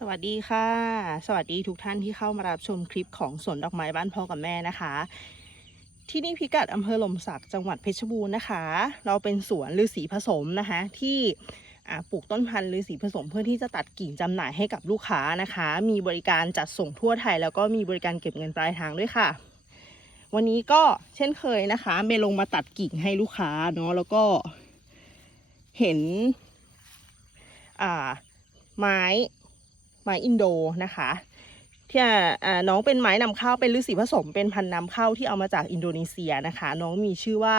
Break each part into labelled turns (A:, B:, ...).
A: สวัสดีค่ะ สวัสดีทุกท่านที่เข้ามารับชมคลิปของสวนดอกไม้บ้านพ่อกับแม่นะคะ ที่นี่พิกัดอำเภอหลมสักจังหวัดเพชรบูรณ์นะคะ เราเป็นสวนฤาษีผสมนะคะ ที่ปลูกต้นพันธุ์ฤาษีผสมเพื่อที่จะตัดกิ่งจำหน่ายให้กับลูกค้านะคะ มีบริการจัดส่งทั่วไทย แล้วก็มีบริการเก็บเงินปลายทางด้วยค่ะ วันนี้ก็เช่นเคยนะคะเมลงมาตัดกิ่งให้ลูกค้าเนาะแล้วก็เห็นไม้ ไม้อินโดนะคะที่น้องเป็นไม้นำเข้าเป็นฤาษีผสมเป็นพันธุ์นำเข้าที่เอามาจากอินโดนีเซียนะคะ น้องมีชื่อว่า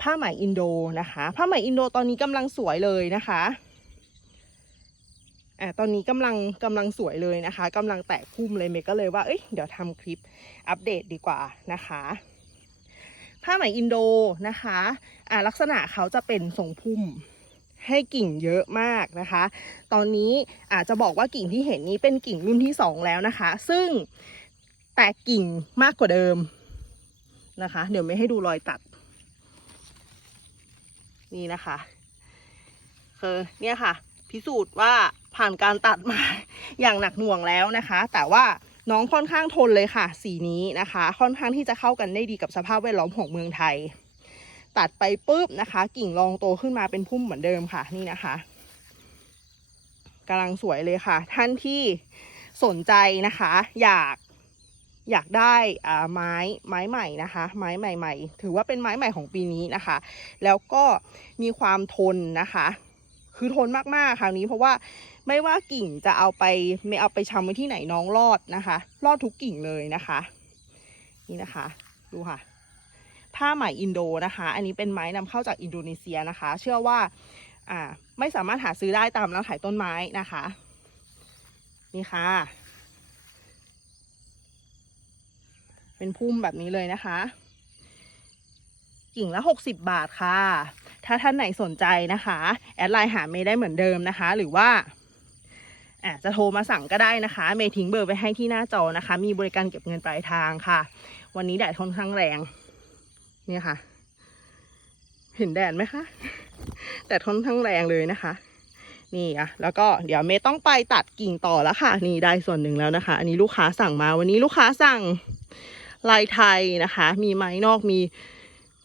A: ผ้าไหมอินโดนะคะ ผ้าไหมอินโดตอนนี้กำลังสวยเลยนะคะอ่าตอนนี้กำลังกำลังสวยเลยนะคะกำลังแตกพุ่มเลยเมก็เลยว่าเอ้ยเดี๋ยวทำคลิปอัปเดตดีกว่านะคะผ้าไหมอินโดนะคะอ่าลักษณะเขาจะเป็นทรงพุ่ม ให้กิ่งเยอะมากนะคะ ตอนนี้อาจจะบอกว่ากิ่งที่เห็นนี้เป็นกิ่งรุ่นที่สองแล้วนะคะ ซึ่งแตกกิ่งมากกว่าเดิมนะคะ เดี๋ยวไม่ให้ดูรอยตัด นี่นะคะคือเนี่ยค่ะ พิสูจน์ว่าผ่านการตัดมาอย่างหนักหน่วงแล้วนะคะ แต่ว่าน้องค่อนข้างทนเลยค่ะ สีนี้นะคะ ค่อนข้างที่จะเข้ากันได้ดีกับสภาพแวดล้อมของเมืองไทย ตัดไปปุ๊บนะคะ กิ่งรองโตขึ้นมาเป็นพุ่มเหมือนเดิมค่ะนี่นะคะกำลังสวยเลยค่ะ ท่านที่สนใจนะคะ อยากอยากได้อ่าไม้ไม้ใหม่นะคะ ไม้ใหม่ ๆ ถือว่าเป็นไม้ใหม่ของปีนี้นะคะ แล้วก็มีความทนนะคะ คือทนมากๆคราวนี้เพราะว่าไม่ว่ากิ่งจะเอาไปไม่เอาไปชำไว้ที่ไหนน้องรอดนะคะ รอดทุกกิ่งเลยนะคะ นี่นะคะ ดูค่ะ ผ้าไหมอินโดนะคะ อันนี้เป็นไม้นำเข้าจากอินโดนีเซียนะคะ เชื่อว่าอ่าไม่สามารถหาซื้อได้ตามร้านขายต้นไม้นะคะ นี่ค่ะ เป็นพุ่มแบบนี้เลยนะคะ กิ่งละ 60 บาทค่ะ ถ้าท่านไหนสนใจนะคะ แอดไลน์หาเมย์ได้เหมือนเดิมนะคะ หรือว่าอะจะโทรมาสั่งก็ได้นะคะ เมย์ทิ้งเบอร์ไว้ให้ที่หน้าจอนะคะ มีบริการเก็บเงินปลายทางค่ะ วันนี้แดดค่อนข้างแรง นี่ค่ะ เห็นแดดไหมคะแดดค่อนข้างแรงเลยนะคะ นี่อะแล้วก็เดี๋ยวเมย์ต้องไปตัดกิ่งต่อแล้วค่ะ นี่ได้ส่วนหนึ่งแล้วนะคะ อันนี้ลูกค้าสั่งมาวันนี้ลูกค้าสั่งลายไทยนะคะ มีไม้นอกมี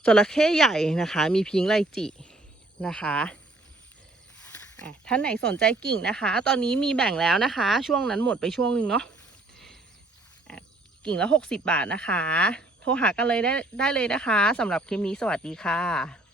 A: จระเข้ใหญ่นะคะ มีพิงไลจินะคะท่านไหนสนใจกิ่งนะคะ ตอนนี้มีแบ่งแล้วนะคะ ช่วงนั้นหมดไปช่วงหนึ่งเนาะอะกิ่งละหกสิบบาทนะคะ โทรหากันเลยได้ได้เลยนะคะสำหรับคลิปนี้สวัสดีค่ะ